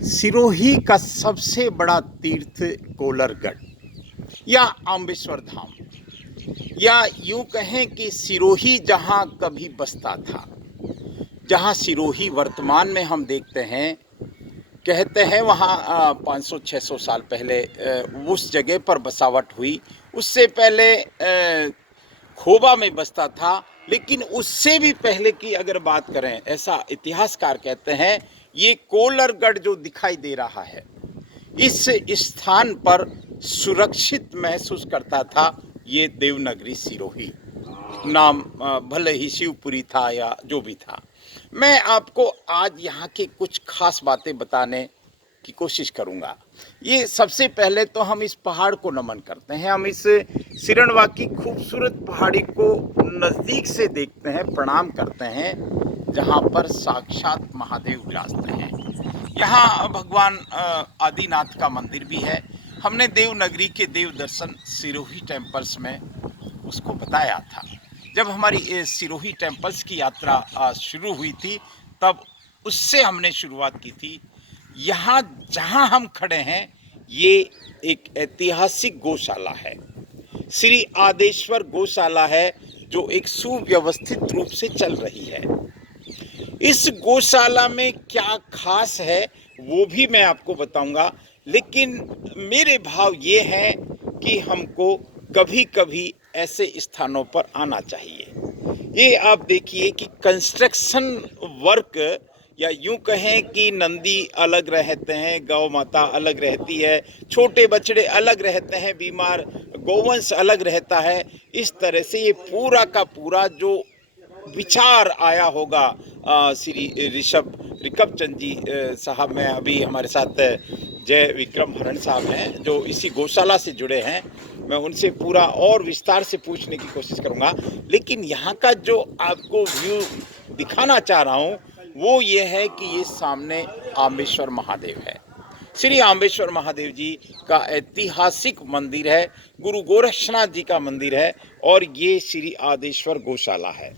सिरोही का सबसे बड़ा तीर्थ कोलरगढ़ या अम्बेश्वर धाम, या यूं कहें कि सिरोही जहां कभी बसता था, जहां सिरोही वर्तमान में हम देखते हैं, कहते हैं वहाँ 500-600 साल पहले उस जगह पर बसावट हुई। उससे पहले खोबा में बसता था, लेकिन उससे भी पहले की अगर बात करें, ऐसा इतिहासकार कहते हैं, ये कोलरगढ़ जो दिखाई दे रहा है, इस स्थान पर सुरक्षित महसूस करता था ये देवनगरी सिरोही। नाम भले ही शिवपुरी था या जो भी था। मैं आपको आज यहाँ के कुछ खास बातें बताने की कोशिश करूँगा। ये सबसे पहले तो हम इस पहाड़ को नमन करते हैं, हम इस सिरणवा की खूबसूरत पहाड़ी को नज़दीक से देखते हैं, प्रणाम करते हैं, जहाँ पर साक्षात महादेव विराजते हैं। यहाँ भगवान आदिनाथ का मंदिर भी है। हमने देवनगरी के देव दर्शन सिरोही टेम्पल्स में उसको बताया था। जब हमारी सिरोही टेम्पल्स की यात्रा शुरू हुई थी, तब उससे हमने शुरुआत की थी। यहाँ जहाँ हम खड़े हैं, ये एक ऐतिहासिक गौशाला है, श्री आदेश्वर गौशाला है, जो एक सुव्यवस्थित रूप से चल रही है। इस गौशाला में क्या खास है वो भी मैं आपको बताऊंगा, लेकिन मेरे भाव ये हैं कि हमको कभी कभी ऐसे स्थानों पर आना चाहिए। ये आप देखिए कि कंस्ट्रक्शन वर्क, या यूं कहें कि नंदी अलग रहते हैं, गौ माता अलग रहती है, छोटे बछड़े अलग रहते हैं, बीमार गौवंश अलग रहता है। इस तरह से ये पूरा का पूरा जो विचार आया होगा श्री ऋषभ चंद जी साहब में अभी हमारे साथ जय विक्रम हरण साहब हैं, जो इसी गौशाला से जुड़े हैं। मैं उनसे पूरा और विस्तार से पूछने की कोशिश करूंगा, लेकिन यहाँ का जो आपको व्यू दिखाना चाह रहा हूँ वो ये है कि ये सामने आम्बेश्वर महादेव है। श्री आम्बेश्वर महादेव जी का ऐतिहासिक मंदिर है, गुरु गोरक्षनाथ जी का मंदिर है, और ये श्री आदेश्वर गौशाला है।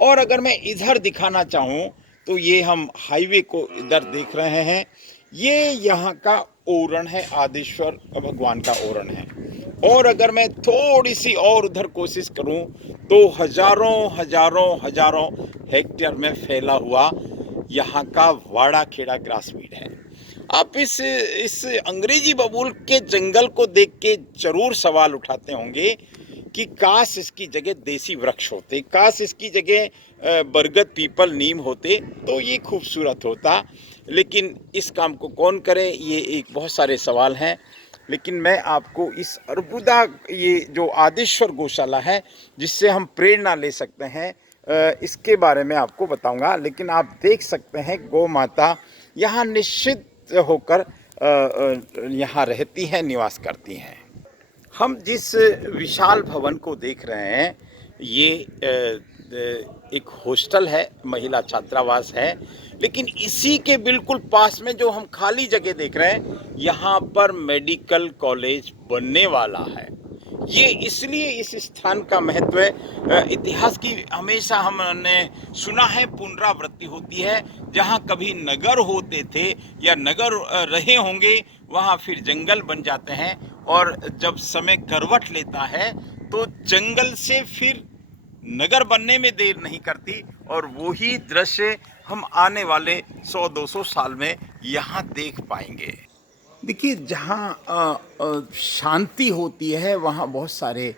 और अगर मैं इधर दिखाना चाहूँ तो ये हम हाईवे को इधर देख रहे हैं, ये यहाँ का ओरण है, आदेश्वर भगवान का ओरण है। और अगर मैं थोड़ी सी और उधर कोशिश करूँ तो हजारों हजारों हजारों हेक्टेयर में फैला हुआ यहाँ का वाड़ा खेड़ा ग्रासवीड है। आप इस अंग्रेजी बबूल के जंगल को देख के जरूर सवाल उठाते होंगे कि काश इसकी जगह देसी वृक्ष होते, काश इसकी जगह बरगद पीपल नीम होते तो ये खूबसूरत होता। लेकिन इस काम को कौन करे, ये एक बहुत सारे सवाल हैं। लेकिन मैं आपको इस अर्बुदा, ये जो आदेश्वर गौशाला है, जिससे हम प्रेरणा ले सकते हैं, इसके बारे में आपको बताऊंगा। लेकिन आप देख सकते हैं गौ माता यहाँ निश्चित होकर यहाँ रहती हैं, निवास करती हैं। हम जिस विशाल भवन को देख रहे हैं, ये एक हॉस्टल है, महिला छात्रावास है, लेकिन इसी के बिल्कुल पास में जो हम खाली जगह देख रहे हैं, यहाँ पर मेडिकल कॉलेज बनने वाला है। ये इसलिए इस स्थान का महत्व है, इतिहास की हमेशा हमने सुना है पुनरावृत्ति होती है। जहाँ कभी नगर होते थे या नगर रहे होंगे, वहाँ फिर जंगल बन जाते हैं, और जब समय करवट लेता है तो जंगल से फिर नगर बनने में देर नहीं करती, और वही दृश्य हम आने वाले 100-200 साल में यहाँ देख पाएंगे। देखिए, जहाँ शांति होती है वहाँ बहुत सारे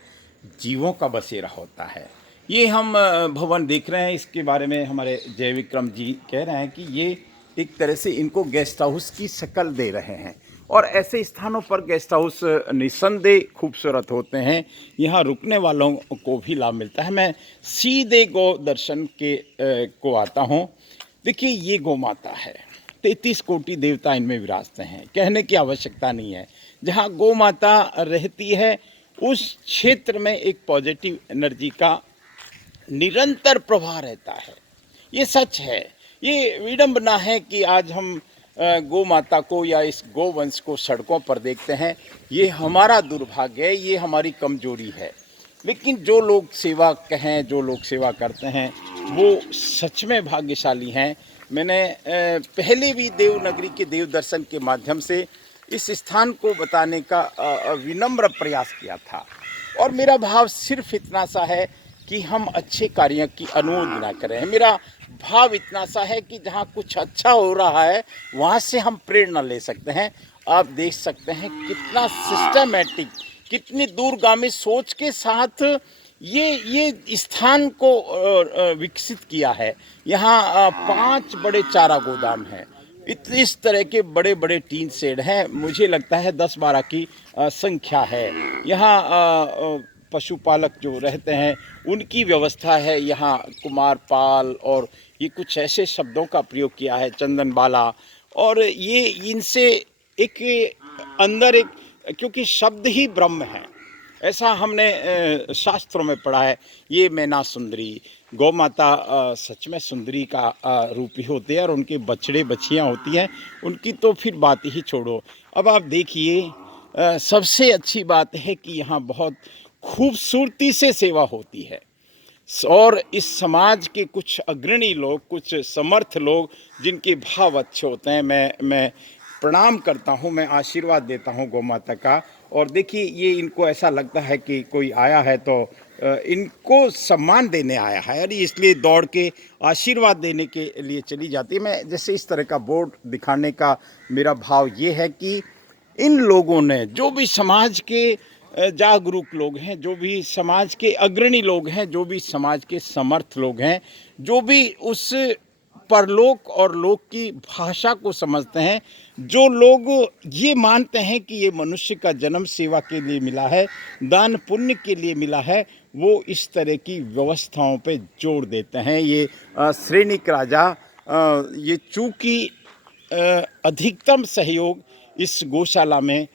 जीवों का बसेरा होता है। ये हम भवन देख रहे हैं, इसके बारे में हमारे जय विक्रम जी कह रहे हैं कि ये एक तरह से इनको गेस्ट हाउस की शक्ल दे रहे हैं, और ऐसे स्थानों पर गेस्ट हाउस निस्संदेह खूबसूरत होते हैं। यहाँ रुकने वालों को भी लाभ मिलता है। मैं सीधे गौ दर्शन के को आता हूँ। देखिए, ये गौ माता है, 33 कोटि देवता इनमें विराजते हैं, कहने की आवश्यकता नहीं है। जहाँ गौ माता रहती है उस क्षेत्र में एक पॉजिटिव एनर्जी का निरंतर प्रवाह रहता है। ये सच है। ये विडंबना है कि आज हम गौ माता को या इस गोवंश को सड़कों पर देखते हैं। ये हमारा दुर्भाग्य है, ये हमारी कमजोरी है। लेकिन जो लोग सेवा कहें, जो लोग सेवा करते हैं, वो सच में भाग्यशाली हैं। मैंने पहले भी देवनगरी के देव दर्शन के माध्यम से इस स्थान को बताने का विनम्र प्रयास किया था। और मेरा भाव सिर्फ इतना सा है कि हम अच्छे कार्यों की अनुमोदना करें। मेरा भाव इतना सा है कि जहाँ कुछ अच्छा हो रहा है वहाँ से हम प्रेरणा ले सकते हैं। आप देख सकते हैं कितना सिस्टमैटिक, कितनी दूरगामी सोच के साथ ये स्थान को विकसित किया है। यहाँ 5 बड़े चारा गोदाम हैं, इस तरह के बड़े बड़े टीन शेड हैं, मुझे लगता है 10-12 की संख्या है। यहाँ पशुपालक जो रहते हैं उनकी व्यवस्था है। यहाँ कुमार पाल और ये कुछ ऐसे शब्दों का प्रयोग किया है, चंदनबाला, और ये इनसे एक अंदर एक, क्योंकि शब्द ही ब्रह्म है, ऐसा हमने शास्त्रों में पढ़ा है। ये मैना सुंदरी, गौ माता सच में सुंदरी का रूप ही होते हैं, और उनके बछड़े बछियाँ होती हैं, उनकी तो फिर बात ही छोड़ो। अब आप देखिए, सबसे अच्छी बात है कि यहाँ बहुत खूबसूरती से सेवा होती है, और इस समाज के कुछ अग्रणी लोग, कुछ समर्थ लोग जिनके भाव अच्छे होते हैं, मैं प्रणाम करता हूँ, मैं आशीर्वाद देता हूँ गौ माता का। और देखिए, ये इनको ऐसा लगता है कि कोई आया है तो इनको सम्मान देने आया है, और इसलिए दौड़ के आशीर्वाद देने के लिए चली जाती है। मैं जैसे इस तरह का बोर्ड दिखाने का मेरा भाव ये है कि इन लोगों ने, जो भी समाज के जागरूक लोग हैं, जो भी समाज के अग्रणी लोग हैं, जो भी समाज के समर्थ लोग हैं, जो भी उस परलोक और लोक की भाषा को समझते हैं, जो लोग ये मानते हैं कि ये मनुष्य का जन्म सेवा के लिए मिला है, दान पुण्य के लिए मिला है, वो इस तरह की व्यवस्थाओं पे जोर देते हैं। ये श्रेणिक राजा, ये चूँकि अधिकतम सहयोग इस गौशाला में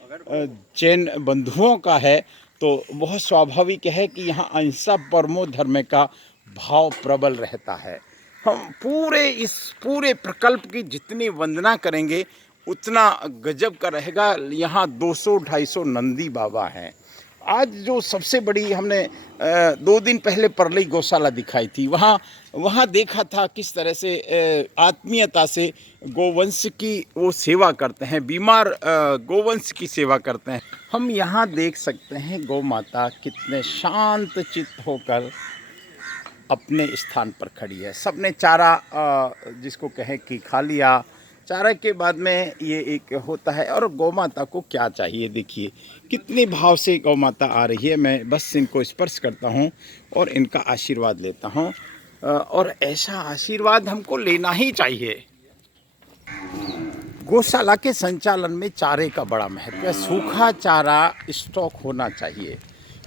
जैन बंधुओं का है, तो बहुत स्वाभाविक है कि यहाँ अहिंसा परमो धर्म का भाव प्रबल रहता है। हम इस पूरे प्रकल्प की जितनी वंदना करेंगे उतना गजब का रहेगा। यहाँ 200-250 नंदी बाबा हैं। आज जो सबसे बड़ी हमने 2 दिन पहले परलई गौशाला दिखाई थी, वहाँ देखा था किस तरह से आत्मीयता से गोवंश की वो सेवा करते हैं, बीमार गोवंश की सेवा करते हैं। हम यहाँ देख सकते हैं गौ माता कितने शांत चित्त होकर अपने स्थान पर खड़ी है। सबने चारा जिसको कहें कि खा लिया। चारा के बाद में ये एक होता है, और गौ माता को क्या चाहिए, देखिए कितने भाव से गौ माता आ रही है। मैं बस इनको स्पर्श करता हूँ और इनका आशीर्वाद लेता हूँ, और ऐसा आशीर्वाद हमको लेना ही चाहिए। गौशाला के संचालन में चारे का बड़ा महत्व है। सूखा चारा स्टॉक होना चाहिए,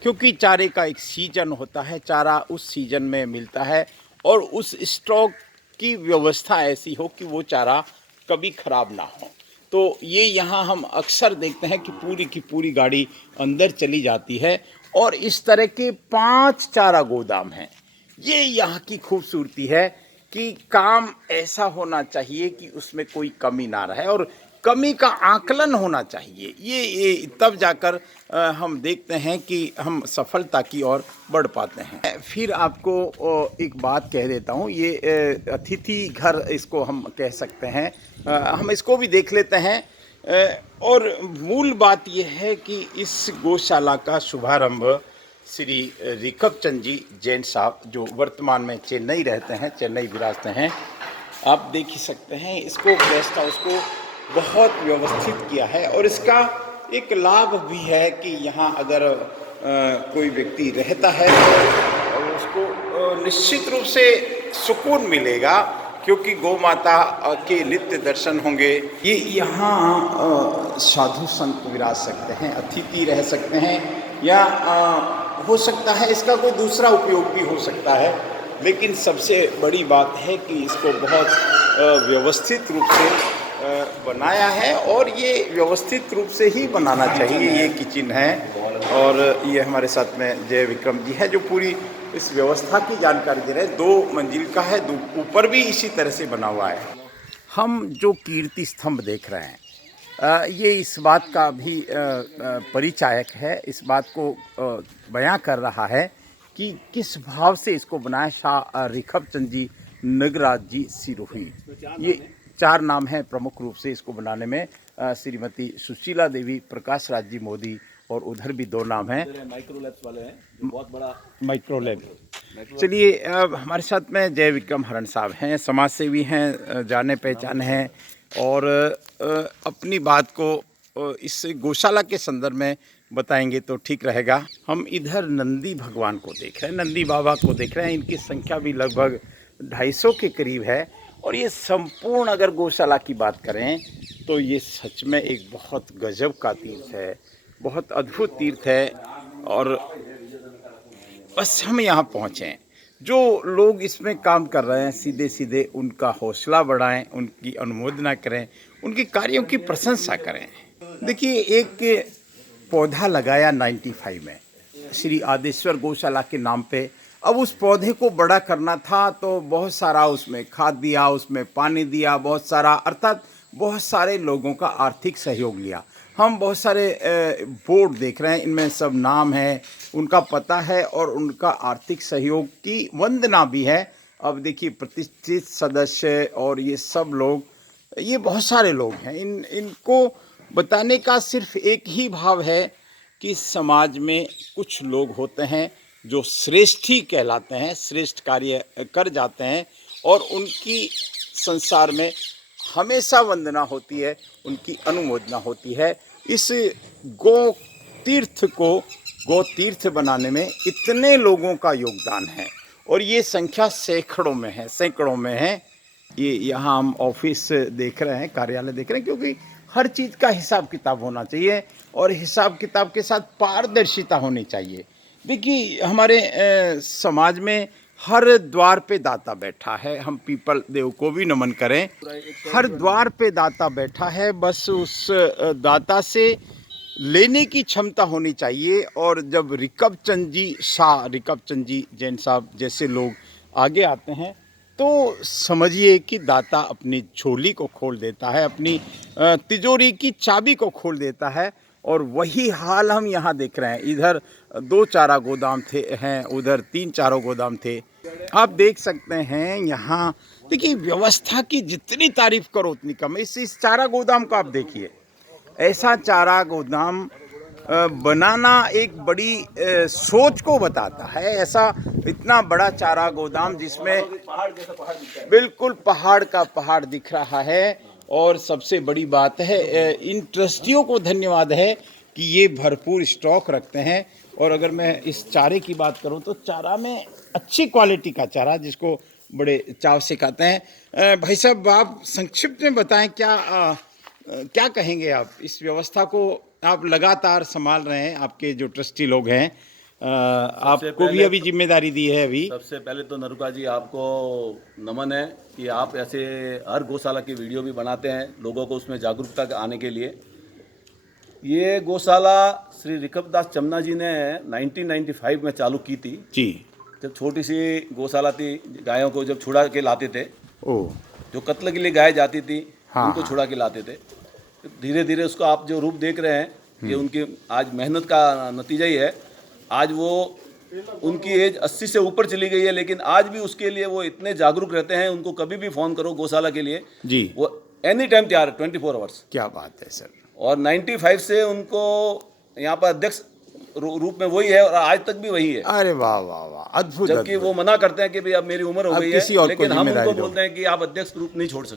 क्योंकि चारे का एक सीजन होता है, चारा उस सीजन में मिलता है, और उस स्टॉक की व्यवस्था ऐसी हो कि वो चारा कभी खराब ना हो। तो ये यहाँ हम अक्सर देखते हैं कि पूरी की पूरी गाड़ी अंदर चली जाती है, और इस तरह के 5 चारा गोदाम हैं। ये यहाँ की खूबसूरती है कि काम ऐसा होना चाहिए कि उसमें कोई कमी ना रहे, और कमी का आकलन होना चाहिए। ये तब जाकर हम देखते हैं कि हम सफलता की ओर बढ़ पाते हैं। फिर आपको एक बात कह देता हूँ, ये अतिथि घर इसको हम कह सकते हैं। हम इसको भी देख लेते हैं। और मूल बात यह है कि इस गौशाला का शुभारंभ श्री रिखभ चंद जी जैन साहब, जो वर्तमान में चेन्नई रहते हैं, चेन्नई विराजते हैं, आप देख ही सकते हैं। इसको गेस्ट हाउस को बहुत व्यवस्थित किया है, और इसका एक लाभ भी है कि यहाँ अगर कोई व्यक्ति रहता है और उसको निश्चित रूप से सुकून मिलेगा, क्योंकि गौ माता के नित्य दर्शन होंगे। ये यहाँ साधु संत विराज सकते हैं, अतिथि रह सकते हैं, या हो सकता है इसका कोई दूसरा उपयोग भी हो सकता है। लेकिन सबसे बड़ी बात है कि इसको बहुत व्यवस्थित रूप से बनाया है, और ये व्यवस्थित रूप से ही बनाना चाहिए। ये किचन है, और ये हमारे साथ में जय विक्रम जी है जो पूरी इस व्यवस्था की जानकारी दे रहे हैं। 2 मंजिल का है, ऊपर भी इसी तरह से बना हुआ है। हम जो कीर्ति स्तंभ देख रहे हैं, ये इस बात का भी परिचायक है, इस बात को बयां कर रहा है कि किस भाव से इसको बनाया। शाह रिखभ चंद जी नगराज जी सिरोही। ये 4 नाम हैं प्रमुख रूप से इसको बनाने में, श्रीमती सुशीला देवी, प्रकाश राज जी मोदी, और उधर भी 2 नाम हैं माइक्रोलैब्स वाले हैं, जो बहुत बड़ा माइक्रोलैब। चलिए, अब हमारे साथ में जय विक्रम हरण साहब हैं, समाज सेवी हैं, जाने पहचाने हैं, और अपनी बात को इस गौशाला के संदर्भ में बताएंगे तो ठीक रहेगा। हम इधर नंदी भगवान को देख रहे हैं, नंदी बाबा को देख रहे हैं। इनकी संख्या भी लगभग 250 के करीब है, और ये संपूर्ण अगर गौशाला की बात करें तो ये सच में एक बहुत गजब का तीर्थ है, बहुत अद्भुत तीर्थ है। और बस हम यहाँ पहुँचे, जो लोग इसमें काम कर रहे हैं सीधे सीधे उनका हौसला बढ़ाएं, उनकी अनुमोदना करें, उनके कार्यों की प्रशंसा करें। देखिए, एक पौधा लगाया 95 में श्री आदेश्वर गौशाला के नाम पे। अब उस पौधे को बड़ा करना था तो बहुत सारा उसमें खाद दिया, उसमें पानी दिया, बहुत सारा, अर्थात बहुत सारे लोगों का आर्थिक सहयोग लिया। हम बहुत सारे बोर्ड देख रहे हैं, इनमें सब नाम है, उनका पता है और उनका आर्थिक सहयोग की वंदना भी है। अब देखिए, प्रतिष्ठित सदस्य और ये सब लोग, ये बहुत सारे लोग हैं। इनको बताने का सिर्फ एक ही भाव है कि समाज में कुछ लोग होते हैं जो श्रेष्ठ ही कहलाते हैं, श्रेष्ठ कार्य कर जाते हैं, और उनकी संसार में हमेशा वंदना होती है, उनकी अनुमोदना होती है। इस गौ तीर्थ को गौ तीर्थ बनाने में इतने लोगों का योगदान है, और ये संख्या सैकड़ों में है, सैकड़ों में है। ये यहाँ हम ऑफिस देख रहे हैं, कार्यालय देख रहे हैं, क्योंकि हर चीज़ का हिसाब किताब होना चाहिए, और हिसाब किताब के साथ पारदर्शिता होनी चाहिए। देखिए, हमारे समाज में हर द्वार पे दाता बैठा है, हम पीपल देव को भी नमन करें। हर द्वार पे दाता बैठा है, बस उस दाता से लेने की क्षमता होनी चाहिए। और जब रिकब चंद जी शाह, रिकब चंद जी जैन साहब जैसे लोग आगे आते हैं तो समझिए कि दाता अपनी झोली को खोल देता है, अपनी तिजोरी की चाबी को खोल देता है। और वही हाल हम यहाँ देख रहे हैं। इधर 2 चारा गोदाम हैं, उधर 3 चारों गोदाम थे। आप देख सकते हैं यहाँ, देखिए, व्यवस्था की जितनी तारीफ करो उतनी कम है। इस चारा गोदाम को आप देखिए, ऐसा चारा गोदाम बनाना एक बड़ी सोच को बताता है। ऐसा इतना बड़ा चारा गोदाम जिसमें बिल्कुल पहाड़ का पहाड़ दिख रहा है। और सबसे बड़ी बात है, इन ट्रस्टियों को धन्यवाद है कि ये भरपूर स्टॉक रखते हैं। और अगर मैं इस चारे की बात करूं तो चारा में अच्छी क्वालिटी का चारा, जिसको बड़े चाव से खाते हैं। भाई साहब, आप संक्षिप्त में बताएं, क्या कहेंगे आप? इस व्यवस्था को आप लगातार संभाल रहे हैं, आपके जो ट्रस्टी लोग हैं, आपको भी अभी जिम्मेदारी दी है। अभी सबसे पहले तो नरुका जी, आपको नमन है कि आप ऐसे हर गौशाला की वीडियो भी बनाते हैं लोगों को उसमें जागरूकता आने के लिए। ये गौशाला श्री रिकबदास चमना जी ने 1995 में चालू की थी जी। जब छोटी सी गौशाला थी, गायों को जब छुड़ा के लाते थे, जो कत्ल के लिए गाय जाती थी, हाँ, उनको छुड़ा के लाते थे। धीरे धीरे उसको आप जो रूप देख रहे हैं, ये उनकी आज मेहनत का नतीजा ही है। आज वो, उनकी एज 80 से ऊपर चली गई है, लेकिन आज भी उसके लिए वो इतने जागरूक रहते हैं। उनको कभी भी फ़ोन करो गौशाला के लिए जी, वो एनी टाइम तैयार है, 24 आवर्स। क्या बात है सर। और 95 से उनको यहाँ पर अध्यक्ष रूप में वही है, और आज तक भी वही है। अरे वाह वाह वाह, अद्भुत। जबकि वो मना करते हैं कि भाई अब मेरी उम्र हो गई है, लेकिन हम उनको बोलते हैं कि आप अध्यक्ष रूप नहीं छोड़ सकते।